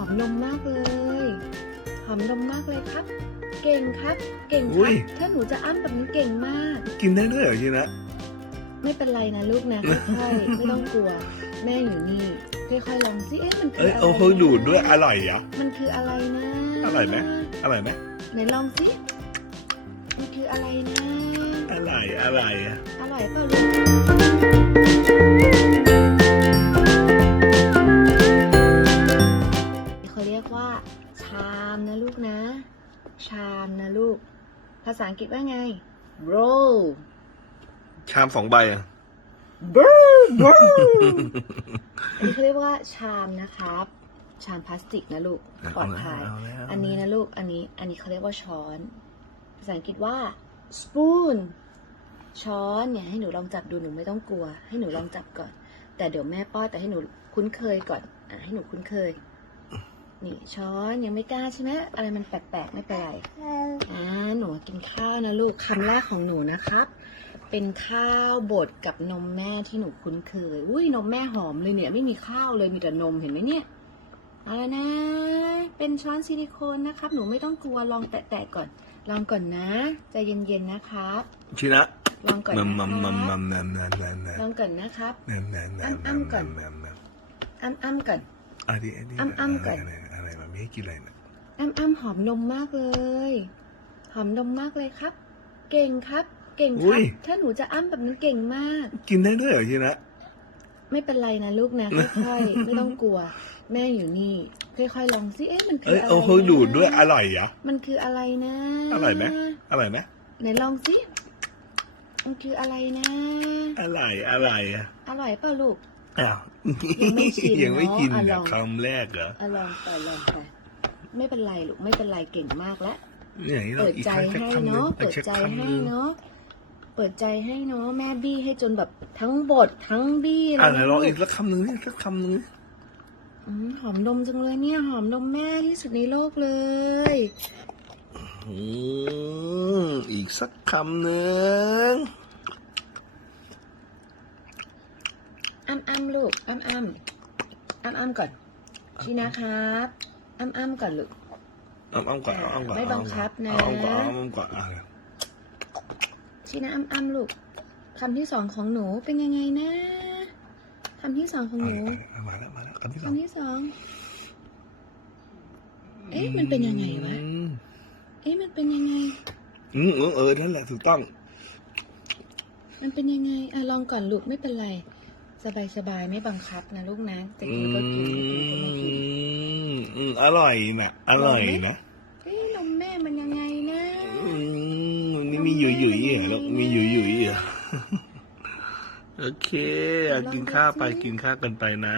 อมนมมากเลย หอมนมมากเลยครับ เก่งครับ เก่งคอุ้รับ ย ถ้าหนูจะอ้ำแบบนี้เก่งมาก กินได้ด้วยเหรอจีนะ ไม่เป็นไรนะลูกนะค่อยๆ ไม่ต้องกลัว แม่อยู่นี่ค่อยๆลองสิเอ๊ะมันคือเอ้ยอะไรเอาเขาดูดด้วยอร่อยเหรอ มันคืออะไรนะอร่อยไหม อร่อยไหมไหนลองสิมันคืออะไรนะ อร่อยอร่อยอะ อร่อยเปล่าลูก ชามนะลูกนะ ชามนะลูก ภาษาอังกฤษว่าไง roll ชามสองใบอะ roll roll อันนี้เขาเรียกว่าชามนะครับ ชามพลาสติกนะลูกปลอดภัยเอาแล้วอันนี้นะลูก อันนี้ อันนี้เขาเรียกว่าช้อน ภาษาอังกฤษว่า spoon ช้อนเนี่ยให้หนูลองจับดูหนูไม่ต้องกลัว ให้หนูลองจับก่อน แต่เดี๋ยวแม่ป้อนแต่ให้หนูคุ้นเคยก่อนอะให้หนูคุ้นเคย นี่ช้อนยังไม่กล้าใช่ไหมอะไรมันแปลกๆไม่เป็นไรอ่าหนูกินข้าวนะลูกคำแรกของหนูนะครับ เป็นข้าวบดกับนมแม่ที่หนูคุ้นเคยอุ้ยนมแม่หอมเลยเนี่ย ไม่มีข้าวเลยมีแต่นมเห็นไหมเนี่ยเอาละนะ เป็นช้อนซิลิโคนนะครับ หนูไม่ต้องกลัวลองแตะๆก่อน ลองก่อนนะใจเย็นๆนะครับชินะลองก่อนมันะมคมัมมัมมัรับมนันนันนันนันลองก่อนนะครับนันนันนันอ้ำๆก่อนนันนันอ้ำอ้ำๆก่อนอันนี้อันนี้อ้ำๆก่อน อะไรอะไรมันไม่ให้กินอะไรนะอ้ำอ้ำๆหอมนมมากเลย หอมนมมากเลยครับ เก่งครับ เก่งครับ ถ้าหนูจะอ้ำแบบนี้เก่งมาก กินได้ด้วยเหรอจีนะไม่เป็นไรนะลูกนะค่อยๆไม่ต้องกลัว แม่อยู่นี่ค่อยๆลองสิเอ๊ะมันคือเอ้ยอะไรเอาเขาดูดด้วยนะอร่อยเหรอมันคืออะไรนะอร่อยไหมอร่อยไหมไหนลองสิมันคืออะไรนะอร่อยอร่อยอะอร่อยเปล่าลูกอ้าว ยังไม่ชินยังไม่กินเนอะอะเหรอลองคำแรกเหรออะลองไปลองไปไม่เป็นไรลูกไม่เป็นไรเก่งมากแล้วเนี่ยเราเปิดอีกใจครั้งให้คำหนึงเนาะอีเปิกดสักใจคำหให้นึงเนาะเปิดใจให้เนาะแม่บี้ให้จนแบบทั้งบททั้งบี้เลยอะไหนนะลองลูอีกกสักคำหนึ่งนี่สักคำหนึ่งอืมหอมนมจังเลยเนี่ย หอมนมแม่ที่สุดในโลกเลย อืมอีกสักคำหนึ่ง อ้ำอ้ำลูกอ้ำอ้ำอ้ำอ้ำก่อนชีนะครับอ้ำอ้ำก่อนลูกเอาเอาก่อนเอาเอาก่อนไม่บังคับนะเอาก่อนเอาก่อนเอาก่อนชีนะอ้ำอ้ำลูกคำที่สองของหนูเป็นยังไงนะคำที่สองของหนูเอามาแล้วมาแล้วคำที่สองคำที่สองเอ๊ะมันเป็นยังไงวะอืมเอ๊ะมันเป็นยังไงอืมเออเออนั่นแหละถูกต้อง มันเป็นยังไงอะลองก่อนลูกไม่เป็นไร สบายสบายๆ ไม่บังคับนะลูกนะจะกินก็กินไม่กินก็ไม่กินอืมอืมอร่อยนะอร่อยนะเอ๊ะนมแม่มันยังไงนะอืมมันนี่มีหยุยหยุยๆเหรอลูกมีหยุยหยุยๆเหรอโอเคอะกินข้าวไปกินข้าวกันไปนะ